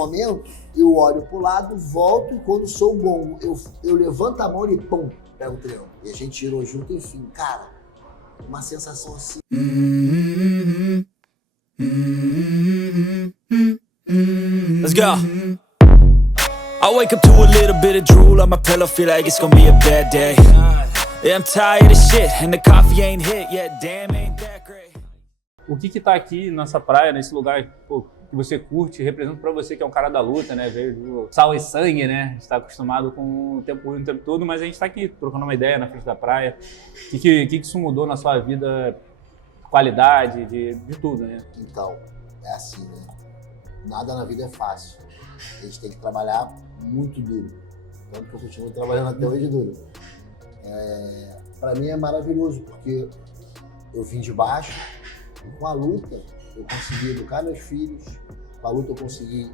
Momento, eu olho pro lado, volto e quando sou bom, eu levanto a mão e pum, pego o triângulo. E a gente tirou junto, enfim, cara, uma sensação assim. Let's go. I wake up to a little bit of drool on my pillow, feel like it's gonna be a bad day. Yeah, I'm tired of shit and the coffee ain't hit yet, damn ain't that great. O que tá aqui nessa praia, nesse lugar, pô, que você curte, representa pra você que é um cara da luta, né? Veio do sal e sangue, né? Está acostumado com o tempo ruim o tempo todo, mas a gente tá aqui trocando uma ideia na frente da praia. O que isso mudou na sua vida? Qualidade, de tudo, né? Então, é assim, né? Nada na vida é fácil. A gente tem que trabalhar muito duro. Tanto que eu continuo trabalhando até hoje duro. Para mim é maravilhoso, porque eu vim de baixo e com a luta eu consegui educar meus filhos, com a luta eu consegui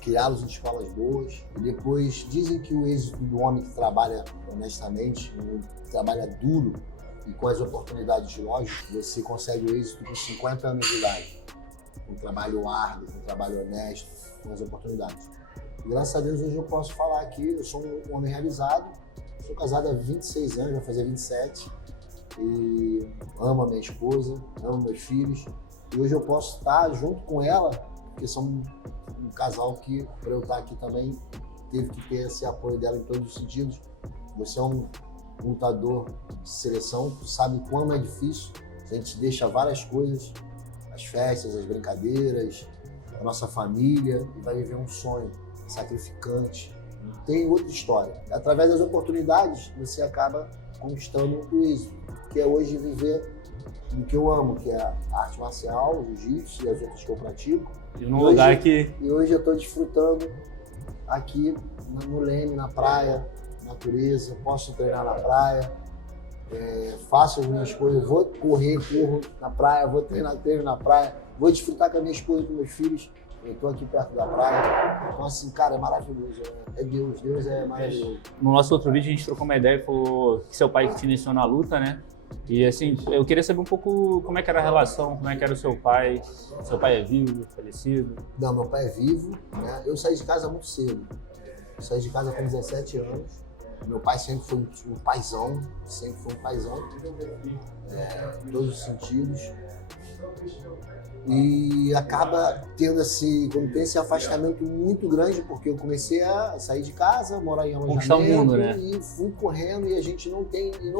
criá-los em escolas boas. E depois dizem que o êxito do homem que trabalha honestamente, que trabalha duro e com as oportunidades lógicas, você consegue o êxito com 50 anos de idade. Com trabalho árduo, com trabalho honesto, com as oportunidades. E, graças a Deus hoje eu posso falar aqui, eu sou um homem realizado, sou casado há 26 anos, vai fazer 27, e amo a minha esposa, amo meus filhos, e hoje eu posso estar junto com ela, porque somos um casal que, para eu estar aqui também, teve que ter esse apoio dela em todos os sentidos. Você é um lutador de seleção, tu sabe quão é difícil, a gente deixa várias coisas, as festas, as brincadeiras, a nossa família, e vai viver um sonho sacrificante. Não tem outra história. Através das oportunidades, você acaba conquistando o êxito, que é hoje viver do que eu amo, que é a arte marcial, o jiu-jitsu e as outras que eu pratico. E num lugar que... E hoje eu estou desfrutando aqui no Leme, na praia, natureza, posso treinar na praia, faço as minhas coisas, vou correr, corro na praia, vou treinar, treino na praia, vou desfrutar com a minha esposa e com meus filhos. Eu tô aqui perto da praia, então assim, cara, é maravilhoso, é Deus, Deus é maravilhoso. No nosso outro vídeo a gente trocou uma ideia e falou que seu pai que te iniciou na luta, né? E assim, eu queria saber um pouco como é que era a relação, como é que era o seu pai. Seu pai é vivo, falecido? Não, meu pai é vivo, né? Eu saí de casa muito cedo, eu saí de casa com 17 anos. Meu pai sempre foi um paizão, sempre foi um paizão, em todos os sentidos. E acaba tendo quando tem esse afastamento muito grande, porque eu comecei a sair de casa, morar em alojamento, conquistar o mundo, né? E fui correndo, e a gente não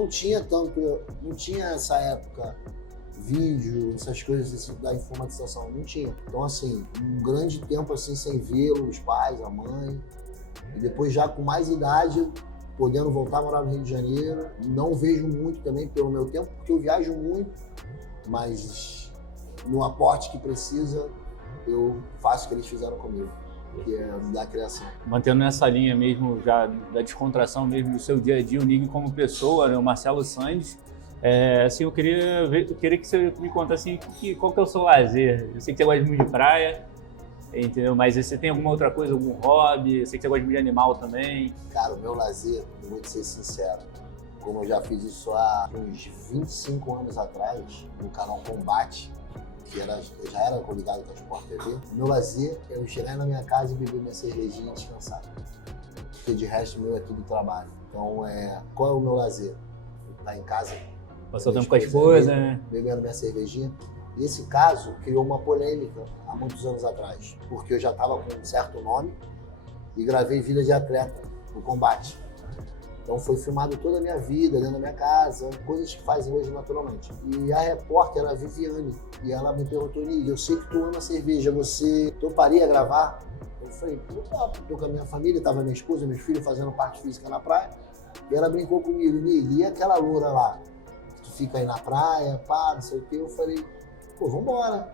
tinha essa época vídeo, essas coisas assim, da informatização, não tinha. Então assim, um grande tempo assim sem ver os pais, a mãe, e depois já com mais idade, podendo voltar a morar no Rio de Janeiro, não vejo muito também pelo meu tempo, porque eu viajo muito, mas no aporte que precisa, eu faço o que eles fizeram comigo, que é da criação. Mantendo nessa linha mesmo, já da descontração mesmo do seu dia a dia, o Nig como pessoa, né, o Marcelo Sandes, assim, eu queria que você me contasse assim, qual que é o seu lazer. Eu sei que você gosta muito de praia, entendeu? Mas você tem alguma outra coisa, algum hobby? Eu sei que você gosta muito de animal também. Cara, o meu lazer, eu vou te ser sincero, como eu já fiz isso há uns 25 anos atrás, no canal Combate, que eu já era ligado com a Sport TV, meu lazer é eu chegar na minha casa e beber minha cervejinha e descansar. Porque de resto, meu é tudo trabalho. Então, qual é o meu lazer? Estar em casa, passar tempo com a esposa, né? Bebendo minha cervejinha. E esse caso criou uma polêmica há muitos anos atrás, porque eu já estava com um certo nome e gravei Vida de Atleta no Combate. Então foi filmado toda a minha vida, dentro da minha casa, coisas que fazem hoje naturalmente. E a repórter era a Viviane, e ela me perguntou: Nig, eu sei que tu ama cerveja, você toparia gravar? Eu falei: tô com a minha família, tava minha esposa, meus filhos fazendo parte física na praia, e ela brincou comigo: Nig, e aquela loura lá? Tu fica aí na praia, pá, não sei o quê. Eu falei: pô, vambora.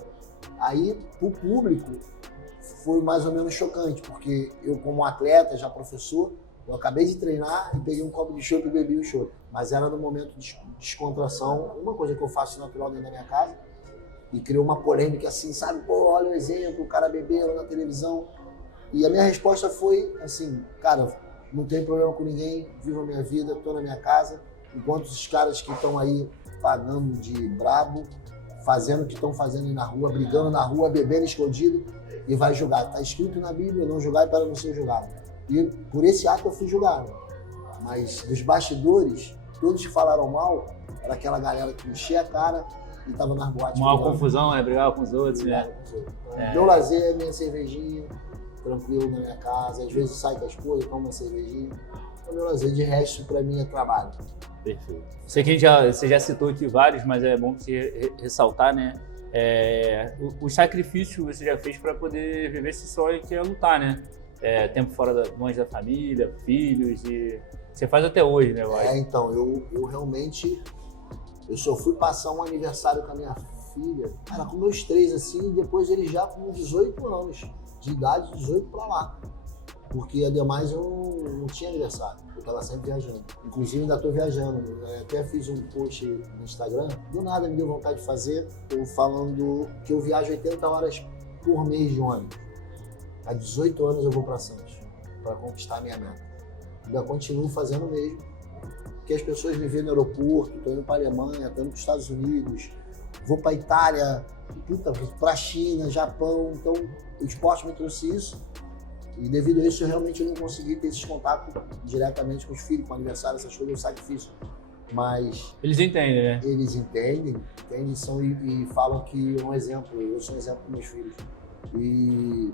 Aí, pro público, foi mais ou menos chocante, porque eu, como atleta, já professor, eu acabei de treinar e peguei um copo de chopp e bebi o chopp. Mas era no momento de descontração, uma coisa que eu faço natural dentro da minha casa, e criou uma polêmica assim, sabe? Pô, olha o exemplo, o cara bebendo na televisão. E a minha resposta foi assim: cara, não tenho problema com ninguém, vivo a minha vida, tô na minha casa, enquanto os caras que estão aí pagando de brabo fazendo o que estão fazendo aí na rua, brigando na rua, bebendo escondido e vai julgar. Está escrito na Bíblia, não julgar é para não ser julgado. E por esse ato eu fui julgado. Mas dos bastidores, todos que falaram mal, era aquela galera que enchia a cara e estava nas boates. Uma confusão, né? Brigava com os outros, né? Meu lazer é minha cervejinha, tranquilo na minha casa. Às vezes sai com a esposa, tomo uma cervejinha. É o meu lazer. De resto, para mim, é trabalho. Perfeito. Sei que você já citou aqui vários, mas é bom você ressaltar, né? O sacrifício que você já fez para poder viver esse sonho que é lutar, né? Tempo fora longe da família, filhos, e você faz até hoje, né? Então, eu realmente, eu só fui passar um aniversário com a minha filha, cara, com meus 3 assim, e depois ele já com 18 anos, de idade, 18 para lá. Porque, ademais, eu não tinha aniversário. Eu estava sempre viajando. Inclusive, ainda estou viajando. Até fiz um post no Instagram. Do nada me deu vontade de fazer. Eu falando que eu viajo 80 horas por mês de ônibus. Há 18 anos eu vou para Santos para conquistar a minha meta. Ainda continuo fazendo mesmo. Porque as pessoas me veem no aeroporto, estou indo para a Alemanha, estou indo para os Estados Unidos, vou para a Itália, para a China, Japão. Então, o esporte me trouxe isso. E devido a isso, eu realmente não consegui ter esses contatos diretamente com os filhos, com o aniversário, essas coisas, é um sacrifício. Mas... Eles entendem, né? Eles entendem e falam que é um exemplo. Eu sou um exemplo para meus filhos. E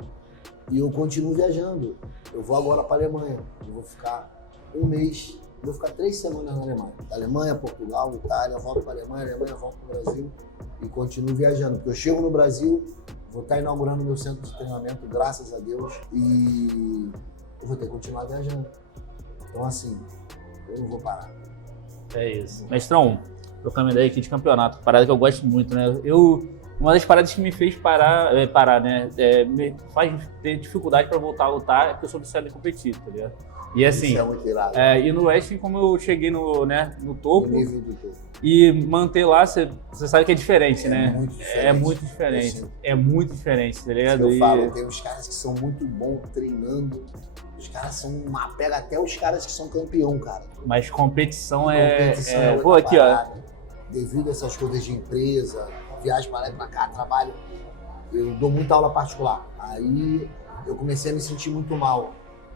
eu continuo viajando. Eu vou agora para a Alemanha. Eu vou ficar um mês, vou ficar 3 semanas na Alemanha. Alemanha, Portugal, Itália, volto para a Alemanha, volto para o Brasil e continuo viajando. Porque eu chego no Brasil, vou estar inaugurando meu centro de treinamento, graças a Deus, e eu vou ter que continuar viajando. Então, assim, eu não vou parar. É isso. Mestrão, trocando ideia aqui de campeonato, parada que eu gosto muito, né? Uma das paradas que me fez parar, né? Me faz ter dificuldade para voltar a lutar é porque eu sou viciado em competir, tá ligado? E assim, isso é muito irado. E no wrestling, como eu cheguei no topo, no nível do topo. E manter lá, você sabe que é diferente, né? Muito diferente. É muito diferente. É muito diferente, tá ligado? Eu falo, tem uns caras que são muito bons treinando. Os caras são uma pega até os caras que são campeão, cara. Mas competição Pô, aqui, parada. Devido a essas coisas de empresa, viagem para lá e para cá, trabalho, eu dou muita aula particular. Aí eu comecei a me sentir muito mal.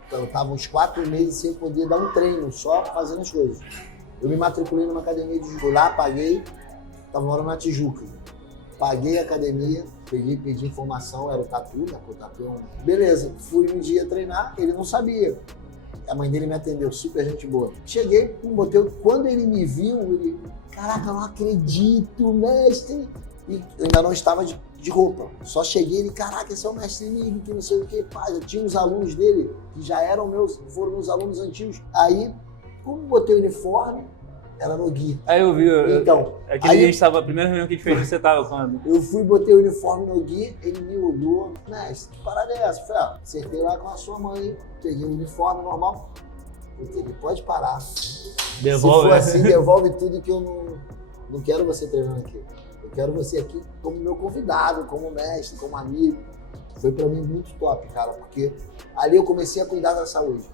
Então eu tava uns 4 meses sem poder dar um treino, só fazendo as coisas. Eu me matriculei numa academia de jiu-jitsu lá, paguei, tava morando na Tijuca. Paguei a academia, pedi informação, era o Tatu, né? O Tatu é um... Beleza, fui um dia treinar, ele não sabia. A mãe dele me atendeu, super gente boa. Cheguei, botei, quando ele me viu, ele... Caraca, eu não acredito, mestre! E eu ainda não estava de roupa. Só cheguei, ele, caraca, esse é o mestre Nigo, que não sei o que, pá. Eu tinha uns alunos dele, que já foram meus alunos antigos. Aí, como botei o uniforme, era no Gui. Aí eu vi, então, aquele dia a primeira reunião que a gente fez, você tava quando? Eu fui, botei o uniforme no Gui, ele me olhou, mestre, que parada é essa? Eu falei, acertei lá com a sua mãe, peguei o uniforme normal, ele pode parar. Devolve. Se for assim, devolve tudo que eu não quero você treinando aqui. Eu quero você aqui como meu convidado, como mestre, como amigo. Foi pra mim muito top, cara, porque ali eu comecei a cuidar da saúde.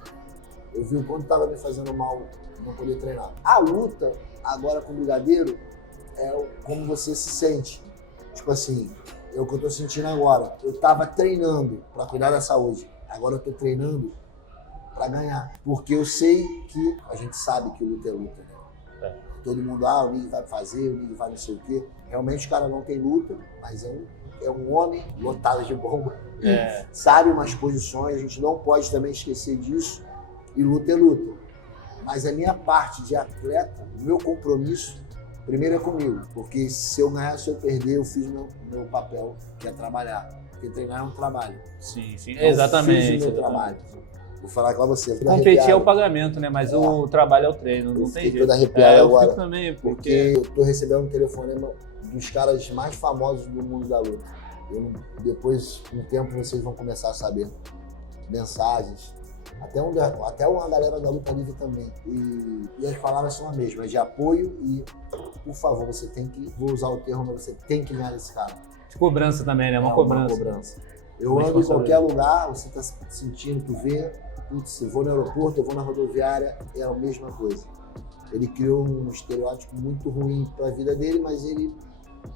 Eu vi o quanto estava me fazendo mal não poder treinar. A luta, agora com o Brigadeiro, é como você se sente. Tipo assim, é o que eu tô sentindo agora. Eu tava treinando para cuidar da saúde. Agora eu tô treinando para ganhar. Porque eu sei que, a gente sabe que luta é luta, né? Todo mundo, o Nigo vai fazer, o Nigo vai não sei o quê. Realmente o cara não tem luta, mas é um homem lotado de bomba. Sabe umas posições, a gente não pode também esquecer disso. E luta é luta. Mas a minha parte de atleta, o meu compromisso, primeiro é comigo. Porque se eu ganhar, se eu perder, eu fiz meu papel, que é trabalhar. Porque treinar é um trabalho. Sim. Então, Exatamente. Eu fiz o meu trabalho. Vou falar com você. Competir é o pagamento, né? Mas o trabalho é o treino, não tem jeito. Toda arrepiada agora. Eu fico também, porque eu tô recebendo um telefonema dos caras mais famosos do mundo da luta. Depois, com o tempo, vocês vão começar a saber mensagens. Até uma galera da luta livre também. E as palavras são as mesmas, de apoio e, por favor, você tem que, vou usar o termo, mas você tem que ganhar esse cara. De cobrança também, né? Uma cobrança. Eu ando em qualquer lugar, você tá sentindo, tu vê, putz, eu vou no aeroporto, eu vou na rodoviária, é a mesma coisa. Ele criou um estereótipo muito ruim para a vida dele, mas ele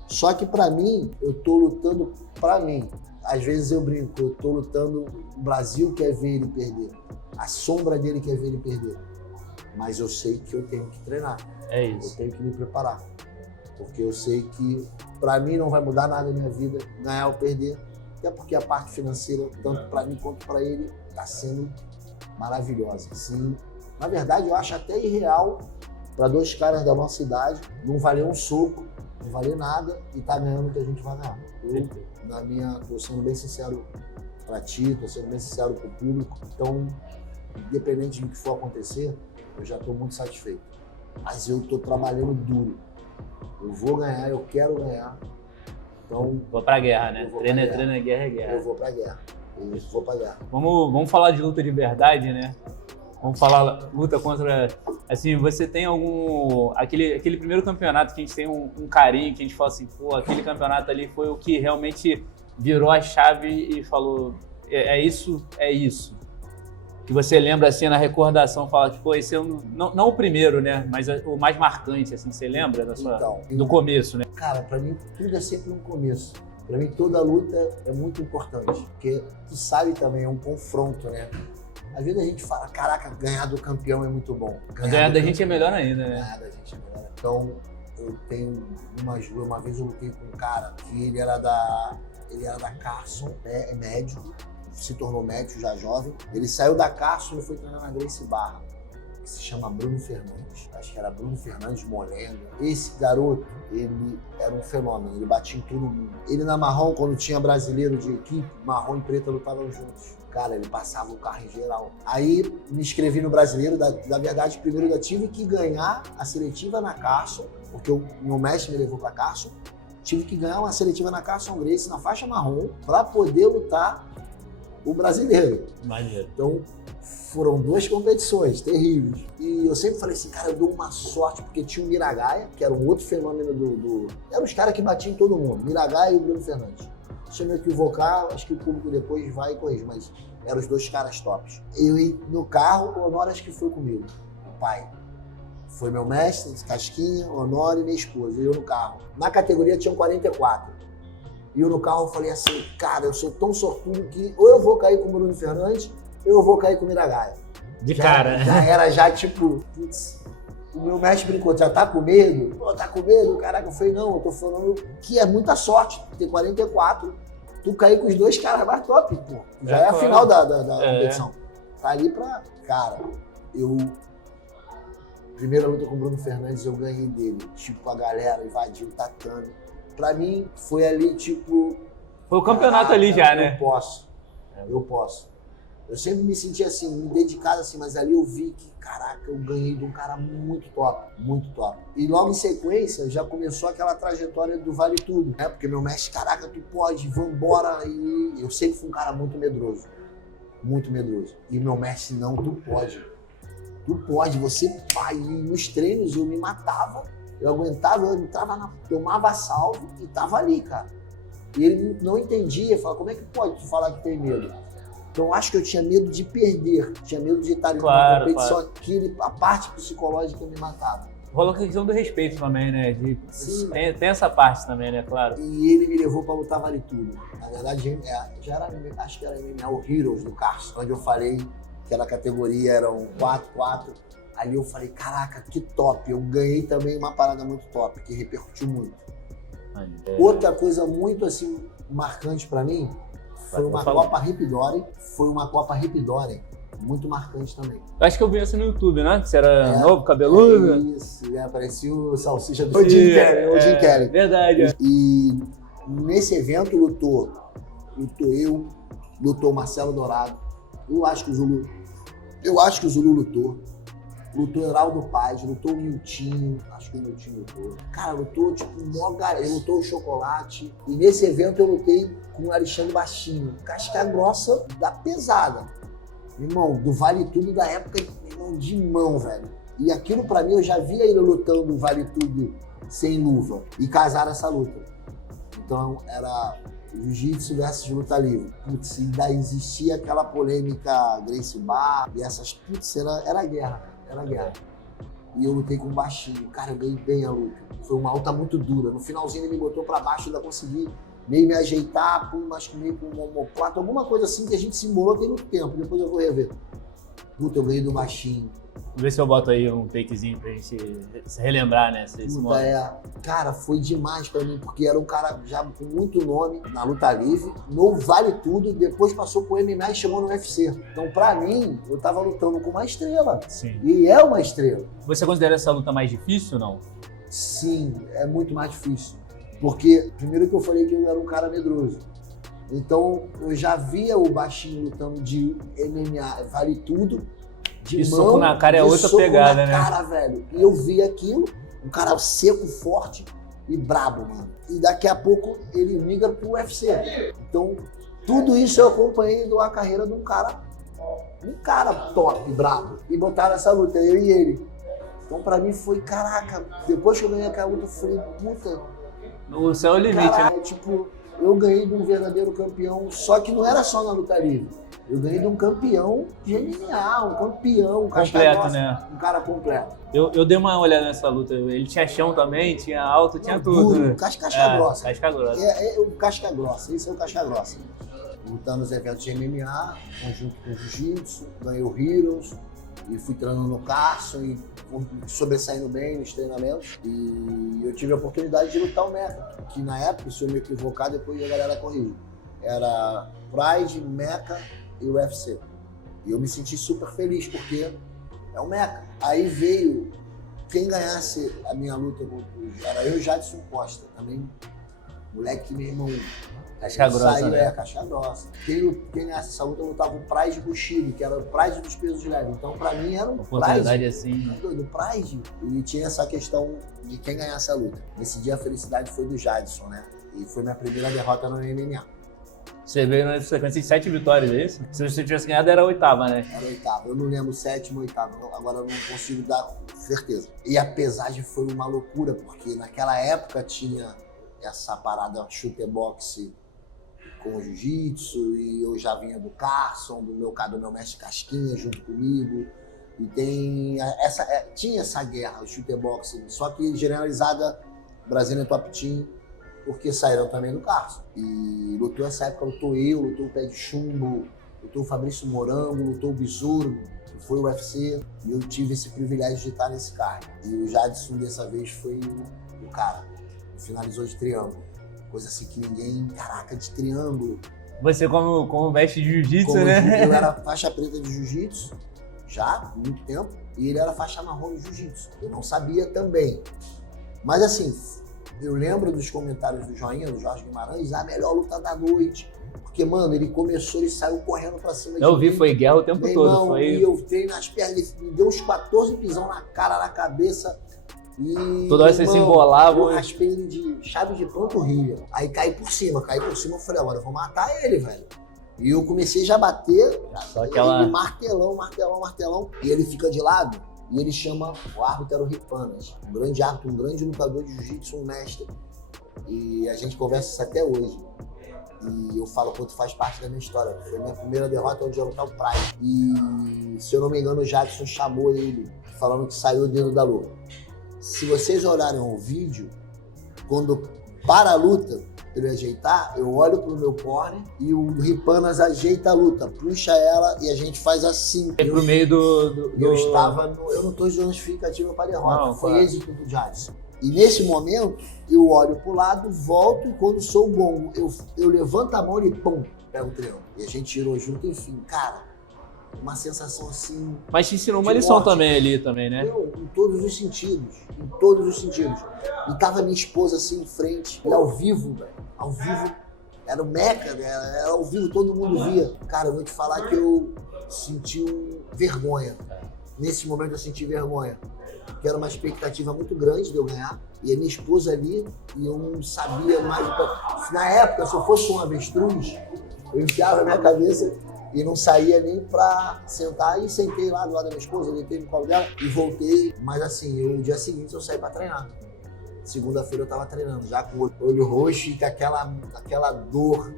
Só que pra mim, eu tô lutando pra mim. Às vezes eu brinco, eu tô lutando, o Brasil quer ver ele perder. A sombra dele quer ver ele perder. Mas eu sei que eu tenho que treinar. É Eu isso. tenho que me preparar. Porque eu sei que pra mim não vai mudar nada na minha vida, ganhar ou perder. Até porque a parte financeira, tanto pra mim quanto pra ele, tá sendo maravilhosa. Assim, na verdade, eu acho até irreal para 2 caras da nossa idade não valer um soco, não valer nada e tá ganhando o que a gente vai ganhar. Tô sendo bem sincero pra ti, tô sendo bem sincero pro público. Então, independente do que for acontecer, eu já tô muito satisfeito. Mas eu tô trabalhando duro. Eu vou ganhar, eu quero ganhar. Então, Vou pra guerra, né? Eu vou Treino pra é guerra. treino, é guerra é guerra. eu vou pra guerra. Vamos falar de luta de verdade, né? Vamos falar luta contra... Assim, você tem algum... Aquele primeiro campeonato que a gente tem um carinho, que a gente fala assim, pô, aquele campeonato ali foi o que realmente virou a chave e falou, é isso. Que você lembra, assim, na recordação, fala, tipo, esse é não o primeiro, né? Mas o mais marcante, assim, você lembra do começo, né? Cara, pra mim tudo é sempre um começo. Pra mim toda luta é muito importante, porque tu sabe também, é um confronto, né? Às vezes a gente fala, caraca, ganhar do campeão é muito bom. Ganhar da gente é melhor ainda, né? Ganhar da gente é melhor. Então, eu tenho uma vez eu lutei com um cara que ele era da Carson, é médico, se tornou médico já jovem. Ele saiu da Carson e foi treinar na Gracie Barra, que se chama Bruno Fernandes. Acho que era Bruno Fernandes Molenga. Esse garoto, ele era um fenômeno, ele batia em todo mundo. Ele na marrom, quando tinha brasileiro de equipe, marrom e preta lutavam juntos. Cara, ele passava o carro em geral. Aí me inscrevi no brasileiro, da verdade, primeiro eu tive que ganhar a seletiva na Carson, porque o meu mestre me levou pra Carson. Tive que ganhar uma seletiva na Carson Gracie, na faixa marrom, pra poder lutar o brasileiro. Maneiro. Então, foram 2 competições terríveis. E eu sempre falei assim, cara, eu dou uma sorte, porque tinha o Miragaia, que era um outro fenômeno Eram os caras que batiam em todo mundo, Miragaia e o Bruno Fernandes. Se eu me equivocar, acho que o público depois vai corrigir, mas eram os 2 caras tops. Eu ia no carro, o Honório acho que foi comigo, o pai. Foi meu mestre, Casquinha, Honório e minha esposa, e eu no carro. Na categoria tinham 44. E eu no carro falei assim, cara, eu sou tão sortudo que ou eu vou cair com o Bruno Fernandes, ou eu vou cair com o Miragaia. De cara. Já era tipo, putz, o meu mestre brincou, já tá com medo? Pô, tá com medo? Caraca, eu falei, não, eu tô falando que é muita sorte, ter 44, tu cair com os 2 caras mais top, pô. Já é a final da competição. Tá ali pra... Cara, primeira luta com o Bruno Fernandes, eu ganhei dele. Tipo, a galera invadiu o tatame. Pra mim, foi ali, tipo... Foi o campeonato ali já, né? Eu posso. Eu sempre me senti assim, me dedicado assim, mas ali eu vi que, caraca, eu ganhei de um cara muito top, muito top. E logo em sequência, já começou aquela trajetória do Vale Tudo, né? Porque meu mestre, caraca, tu pode, vambora. E eu sempre fui um cara muito medroso. Muito medroso. E meu mestre, não, tu pode. Tu pode, você vai. E nos treinos eu me matava, eu aguentava, eu entrava, tomava salvo e tava ali, cara. E ele não entendia, falava, como é que pode tu falar que tem medo? Então, eu acho que eu tinha medo de perder, tinha medo de estar em uma competição, a parte psicológica me matava. Rolou a questão do respeito também, né? Tem essa parte também, né? Claro. E ele me levou pra lutar Vale Tudo. Na verdade, já era, acho que era MMA, o Heroes do Carson, onde eu falei que a categoria eram 4-4. Ali eu falei, caraca, que top. Eu ganhei também uma parada muito top, que repercutiu muito. Outra coisa muito, assim, marcante pra mim, foi uma Copa Ripidori, muito marcante também. Eu acho que eu vi isso no YouTube, né? Você era novo, cabeludo. Isso, parecia o salsicha do Jim Kelly. Verdade. E nesse evento lutou o Marcelo Dourado. Eu acho que o Zulu lutou. Lutou Heraldo Paz, lutou o Miltinho, acho que o Miltinho lutou. Cara, lutou tipo mó galera, lutou o Chocolate. E nesse evento eu lutei com o Alexandre Baixinho, casca grossa da pesada. Irmão, do Vale Tudo da época, irmão, de mão, velho. E aquilo pra mim, eu já via ele lutando Vale Tudo sem luva. E casaram essa luta. Então era jiu-jitsu versus luta livre. Putz, ainda existia aquela polêmica Gracie Barra e essas... Putz, era guerra, cara. Era guerra. e eu lutei com um baixinho. Cara, eu ganhei bem a luta. Foi uma luta muito dura. No finalzinho ele me botou pra baixo, ainda consegui meio me ajeitar, mas meio com um omoplata, alguma coisa assim que a gente simulou tem muito tempo. Depois eu vou rever. Puta, eu ganhei do baixinho. Vamos ver se eu boto aí um takezinho pra gente se relembrar, né? Esse Puta, momento. Cara, foi demais pra mim, porque era um cara já com muito nome na luta livre, no Vale Tudo, depois passou pro MMA e chegou no UFC. Então, pra mim, eu tava lutando com uma estrela. Sim. E é uma estrela. Você considera essa luta mais difícil ou não? Sim, é muito mais difícil. Porque, primeiro que eu falei que eu era um cara medroso. Então, eu já via o baixinho lutando de MMA, Vale Tudo, de E mão, soco na cara é de outra soco pegada, na né? cara, velho. E eu vi aquilo, um cara seco, forte e brabo, mano. E daqui a pouco ele migra pro UFC. Então, tudo isso eu acompanhei a carreira de um cara top, brabo. E botaram essa luta, eu e ele. Então, pra mim foi, caraca, depois que eu ganhei aquela luta, eu falei, puta, O céu é o limite, caralho, né? tipo, eu ganhei de um verdadeiro campeão, só que não era só na luta livre. Eu ganhei de um campeão de MMA, um campeão, um Completo, casca-grossa, né? um cara completo. Eu dei uma olhada nessa luta. Ele tinha chão também, tinha alto, tinha tudo. Duro, Né? casca É, grossa. casca grossa. É o casca grossa, esse é o casca grossa. Lutando nos eventos de MMA, conjunto com o Jiu-Jitsu, ganhei o Heroes, e fui treinando no Carson e sobressaindo bem nos treinamentos. E eu tive a oportunidade de lutar o Mecha, que na época, se eu me equivocar, depois a galera corrige. Era Pride, Mecha e UFC. E eu me senti super feliz, porque é o Mecha. Aí veio, quem ganhasse a minha luta, era eu e Jadson Costa, também, moleque, meu irmão. Casca grossa, Saiu, né? casca grossa. Quem ganhasse essa luta lutava o Pride Bushido, que era o Pride dos pesos leves. Então, pra mim, era um Oportunidade Pride. assim. Do Pride. E tinha essa questão de quem ganhasse a luta. Nesse dia, a felicidade foi do Jadson, né? E foi minha primeira derrota no MMA. Você veio na sequência de 7 vitórias, é isso? Se você tivesse ganhado, era a 8ª, né? Era oitava. Eu não lembro sétimo ou oitavo. Agora eu não consigo dar certeza. E a pesagem foi uma loucura, porque naquela época tinha essa parada shooter boxe com o jiu-jitsu, e eu já vinha do Carson, do meu mestre Casquinha junto comigo. E tinha essa guerra, o shooter boxe, só que generalizada Brasília Top Team, porque saíram também do Carson. E lutou essa época, lutou eu, lutou o Pé de Chumbo, lutou o Fabrício Morango, lutou o Besouro, que foi o UFC, e eu tive esse privilégio de estar nesse card. E o Jadson dessa vez foi o cara, finalizou de triângulo. Coisa assim que ninguém, caraca, de triângulo. Você como mestre de jiu-jitsu, Como né? eu era faixa preta de jiu-jitsu, já há muito tempo, e ele era faixa marrom de jiu-jitsu. Eu não sabia também. Mas assim, eu lembro dos comentários do Joinha, do Jorge Guimarães, a melhor luta da noite. Porque, mano, ele começou, ele saiu correndo pra cima de Eu vi, mim. foi guerra o tempo Meu todo. irmão, Foi... E eu treino nas pernas, ele me deu uns 14 pisão na cara, na cabeça. E, Toda hora vocês se embolavam. Eu raspei ele de chave de panturrilha. Aí caí por cima, eu falei, agora eu vou matar ele, velho. E eu comecei já a bater, Só aquela... ele martelão. E ele fica de lado e ele chama o árbitro, era o Ripanas, um grande árbitro, um grande lutador de jiu-jitsu, um mestre. E a gente conversa isso até hoje. E eu falo, pô, tu faz parte da minha história. Foi a minha primeira derrota onde eu lutar o Pride. E, se eu não me engano, o Jackson chamou ele, falando que saiu dentro da luta. Se vocês olharem o vídeo, quando para a luta, pra ele ajeitar, eu olho pro meu corner e o Ripanas ajeita a luta, puxa ela e a gente faz assim. É pro meio do... Eu estava eu não tô justificativa para derrota, Não, foi claro. êxito do Jackson. E nesse momento, eu olho pro lado, volto e quando sou bom, eu levanto a mão e pum, pego o triângulo. E a gente tirou junto, enfim, cara, uma sensação assim... Mas te ensinou uma de lição morte. também ali também, né? Em todos os sentidos, E tava minha esposa assim em frente, e ao vivo, velho, era o Mecha, né? Era ao vivo, todo mundo via. Cara, eu vou te falar que eu senti vergonha. Nesse momento eu senti vergonha, que era uma expectativa muito grande de eu ganhar, e a minha esposa ali, e eu não sabia mais... Na época, se eu fosse um avestruz, eu enfiava a minha cabeça e não saía nem pra sentar, e sentei lá do lado da minha esposa, deitei no colo dela e voltei. Mas assim, no dia seguinte eu saí pra treinar. Segunda-feira eu tava treinando, já com o olho roxo e com aquela dor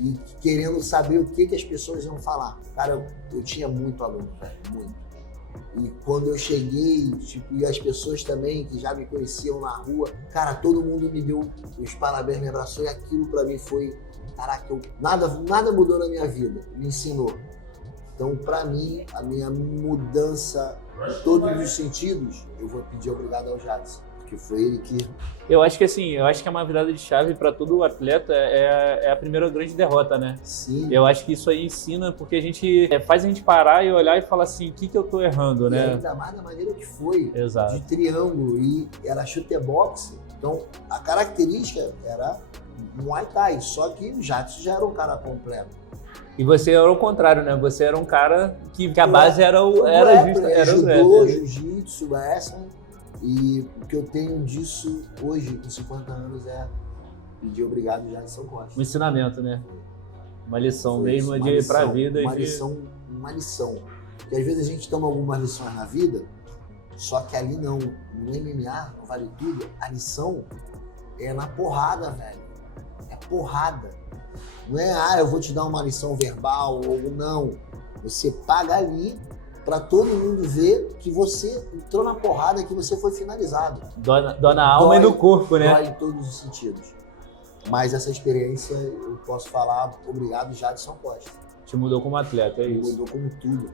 e querendo saber o que as pessoas iam falar. Cara, eu tinha muito aluno, velho, muito. E quando eu cheguei, tipo, e as pessoas também que já me conheciam na rua, cara, todo mundo me deu os parabéns, me abraçou, e aquilo pra mim foi, caraca, nada mudou na minha vida, me ensinou. Então, pra mim, a minha mudança em todos os sentidos, eu vou pedir obrigado ao Jadson, porque foi ele que... Eu acho que assim, eu acho que é uma virada de chave para todo atleta é a primeira grande derrota, né? Sim. Eu acho que isso aí ensina, porque faz a gente parar e olhar e falar assim, o que eu tô errando, E né? ainda mais da maneira que foi, Exato. de triângulo, e era chute boxe. Então, a característica era Muay Thai, só que o Jadson já era um cara completo. E você era o contrário, né? Você era um cara que a base era o judô, grappling. jiu-jitsu, wrestling. E o que eu tenho disso hoje, com 50 anos, é pedir obrigado Jadson Costa. Um ensinamento, né? Uma lição Foi mesmo isso, de pra vida. Uma lição. Porque às vezes a gente toma algumas lições na vida, só que ali não. No MMA, no Vale Tudo, a lição é na porrada, velho. É porrada. Não é, eu vou te dar uma lição verbal ou não. Você paga ali pra todo mundo ver que você entrou na porrada, que você foi finalizado. Dói na alma e no corpo, né? Dói em todos os sentidos. Mas essa experiência, eu posso falar, obrigado, Jadson Costa. Te mudou como atleta, é isso. Mudou como tudo.